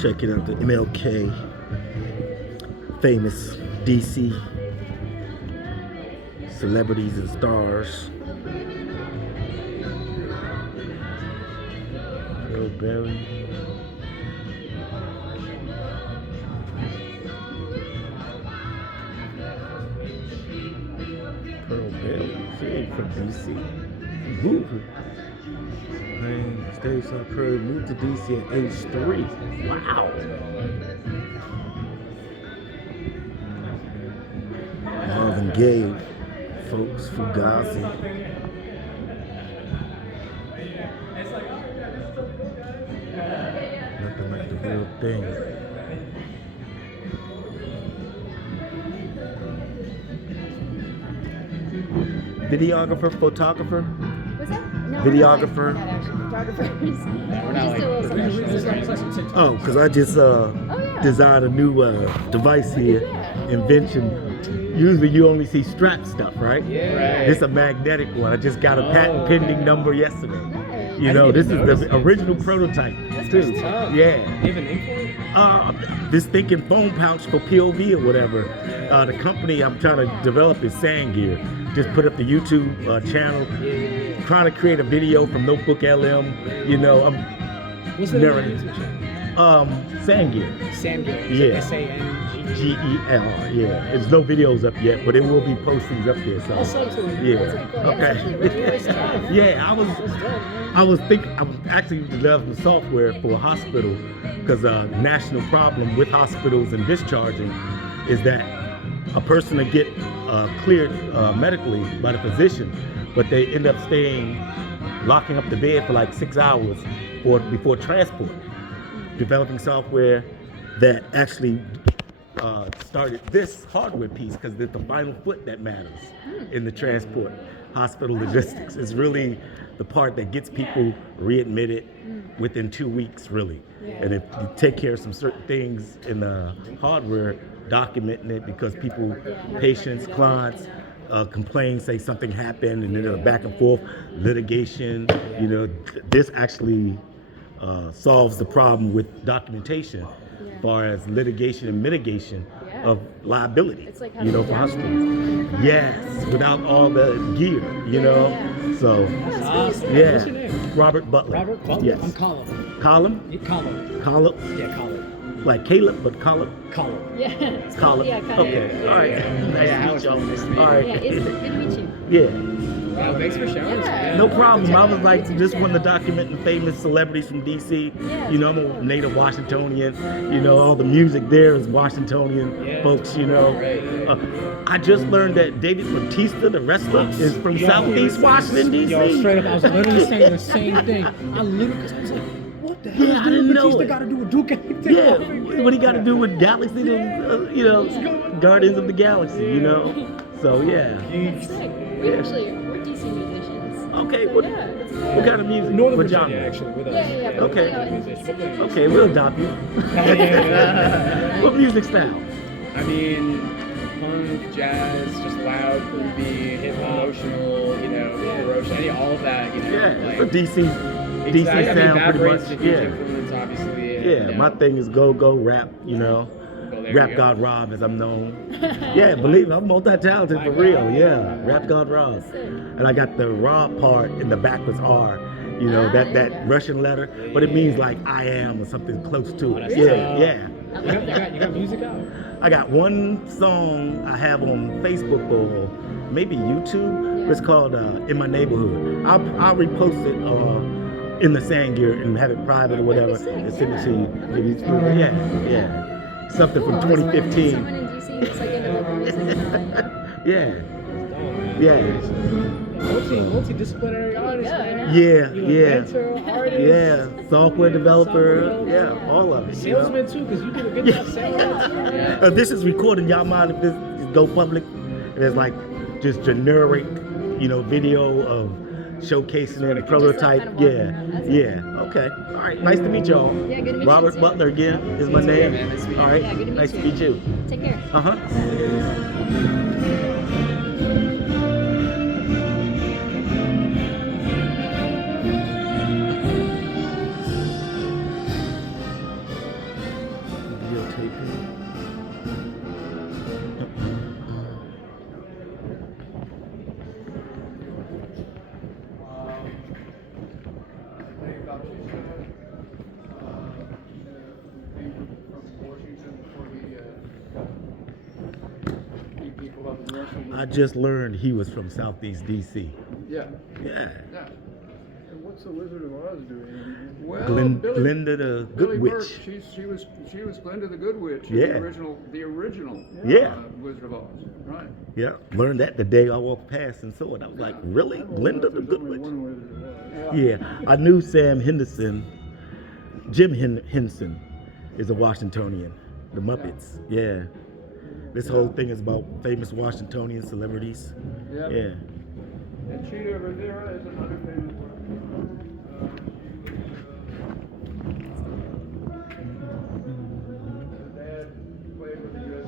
Checking out the MLK, famous DC celebrities and stars. Bill Berry. Pearl Bailey, she ain't from DC. Woo. Man, stage saw Pearl moved to DC at age 3. Wow. Marvin Gaye, folks, Fugazi. Nothing like the real thing. Videographer, photographer? What's that? No, Videographer. We're not actually photographers. We're not like Oh, because I just designed a new device here, invention. Usually you only see strap stuff, right? Yeah. This is a magnetic one. I just got a patent pending number yesterday. Nice. You know, this is the original prototype too. Yeah. Even import? This thinking phone pouch for POV or whatever. The company I'm trying to develop is SanGear. Just put up the YouTube channel. Trying to create a video from Notebook LM. You know, What's the name of the YouTube channel? SanGear. SanGear. Yeah. SanGear. Yeah. There's no videos up yet, but it will be postings up there. So I'll send it to him. yeah. Okay. Yeah, I was actually developing software for a hospital because national problem with hospitals and discharging is that a person to get cleared medically by the physician, but they end up locking up the bed for like 6 hours before transport. Developing software that actually started this hardware piece because it's the final foot that matters in the transport. Hospital logistics is really the part that gets people readmitted within 2 weeks, really. And if you take care of some certain things in the hardware, documenting it because patients, clients complain, say something happened, and then there's a back and forth litigation. You know, this actually solves the problem with documentation as far as litigation and mitigation of liability. It's like you know, for hospitals. Yes, without all the gear, you know. So, Awesome. yeah. What's your name? Robert Butler. Robert Butler? Yes. I'm Colin. Colin? Yeah, Colin. Colin? Yeah, Colin. Like Caleb, but Colin? Colin. Yeah. It's Colin. Yeah, Colin. Okay. All right. Nice to meet y'all. Nice to meet you. All right. Yeah, it's good to meet you. Yeah. Wow, thanks for showing us. Yeah. Man. No problem. I was like YouTube just one of the channel. documenting famous celebrities from DC. Yeah, You know, I'm a native Washingtonian. You know, all the music there is Washingtonian folks, you know. I just learned that David Bautista, the wrestler, is from Southeast Washington, DC. Yo, straight up, I was literally saying the same thing. I literally, because I was like, what the hell Yeah, I is didn't David know Bautista it. got to do with Duke anything? Yeah, what he got to do with Galaxy, you know, Guardians of the Galaxy, you know. So, yeah. That's sick. We're DC musicians. Okay, So, what it's cool. kind of music? Northern What Virginia, genre? actually, with us. Yeah. Okay. Okay, we'll adopt you. What music style? I mean, punk, jazz, just loud, groovy, hip hop, emotional, you know, ferocious, all of that, you know. Yeah, like, it's a DC I mean, sound that pretty brings much. the huge Yeah. influence, obviously. Yeah, my thing is go rap, you know. Well, there Rap you go. God Rob, as I'm known. Yeah, believe me, I'm multi-talented for real. Yeah, Rap God Rob. And I got the Rob part in the backwards R. You know, that Russian letter, but it means like I am or something close to it. Yeah. You got music out? I got one song I have on Facebook or maybe YouTube. It's called In My Neighborhood. I'll repost it in the SanGear and have it private or whatever and send it to you. Maybe it's yeah. Something from 2015. Someone in DC that's like into local music. Yeah. Multidisciplinary artist, man. Yeah. Inventor, artist. Yeah. Software developer. Yeah, all of it. Salesman too, because you do a good job selling that too. This is recorded. Y'all mind if this go public? And it's like just generic, you know, video of showcasing it, a prototype. Yeah. Okay. All right. Nice to meet y'all. Yeah, good to meet you Robert too. Butler again is my name. man. Nice to meet you. All right. Yeah, good to meet Nice to you. meet you. Take care. I just learned he was from Southeast DC. Yeah. Yeah. Yeah. And what's the Wizard of Oz doing? Well, Glenda the Good Burke, Witch. she was Glenda the Good Witch. Yeah. The original. Yeah. Wizard of Oz. Right. Yeah. Learned that the day I walked past and saw it. I was like, really? Glenda the Good Witch? One Wizard of Oz. Yeah. I knew Sam Henderson. Jim Henson is a Washingtonian. The Muppets. Yeah. This whole thing is about famous Washingtonian celebrities. Yeah. Yeah. And Cheetah Rivera is another famous one. Dad played with the U.S.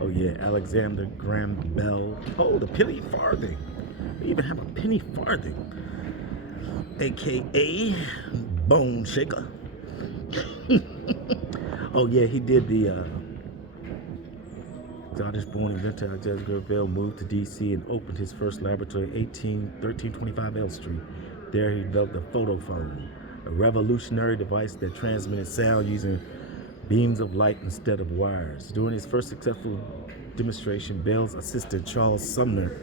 Oh yeah, Alexander Graham Bell. Oh, the penny farthing. They even have a penny farthing, aka Bone Shaker. Oh yeah, he did the Scottish-born inventor Alexander Graham Bell moved to DC and opened his first laboratory at 1325 L Street. There he developed a photophone, a revolutionary device that transmitted sound using beams of light instead of wires. During his first successful demonstration, Bell's assistant, Charles Sumner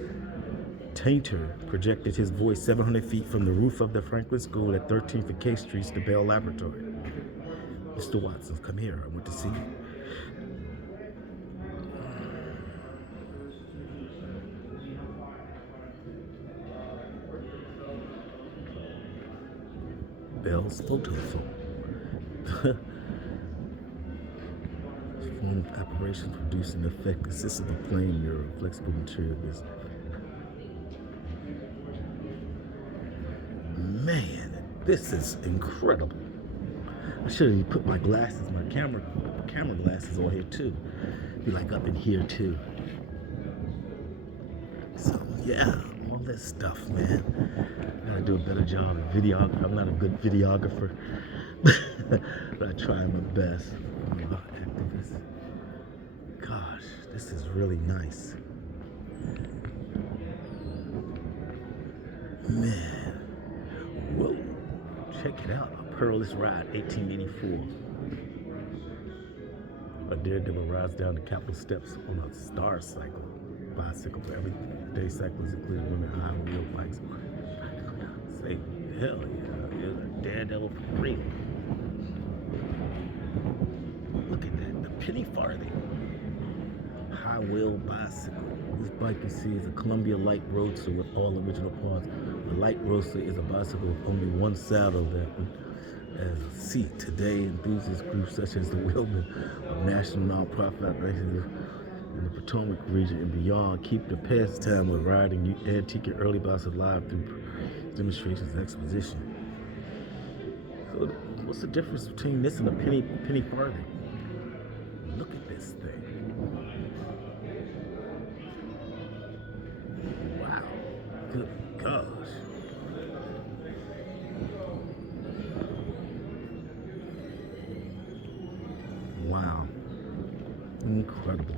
Tainter, projected his voice 700 feet from the roof of the Franklin School at 13th and K Streets to Bell Laboratory. Mr. Watson, come here. I want to see you. Bell's photophone. Form of operations producing effect consists of a plane mirror, flexible material business. Man, this is incredible. I should have put my glasses, my camera glasses on here too. Be like up in here too. So yeah, all this stuff, man. Gotta do a better job of videography. I'm not a good videographer, but I try my best. Activist. Gosh, this is really nice. Man, whoa, check it out. A Perilous Ride, 1884. A daredevil rides down the Capitol steps on a star cycle, bicycle for everyday cyclists, including women, high wheel bikes. Say, hell yeah, it's a daredevil for real. Look at that, the penny farthing. High wheel bicycle. This bike you see is a Columbia Light Roadster with all original parts. The Light Roadster is a bicycle with only one saddle that as a seat. Today, enthusiast groups such as the Wheelmen of national nonprofit organizations in the Potomac region and beyond keep the pastime of riding antique and early bicycles live through demonstrations and exposition. So what's the difference between this and a penny farthing? Look at this thing. Wow. Good gosh. Wow. Incredible.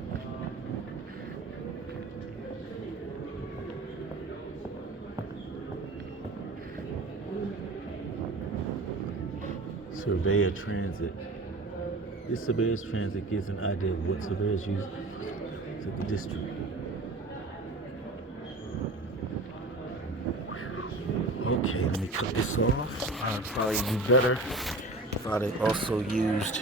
Surveyor Transit. This Surveyor's Transit gives an idea of what surveyors use to the district. Okay, let me cut this off. I'd probably do better if I'd also used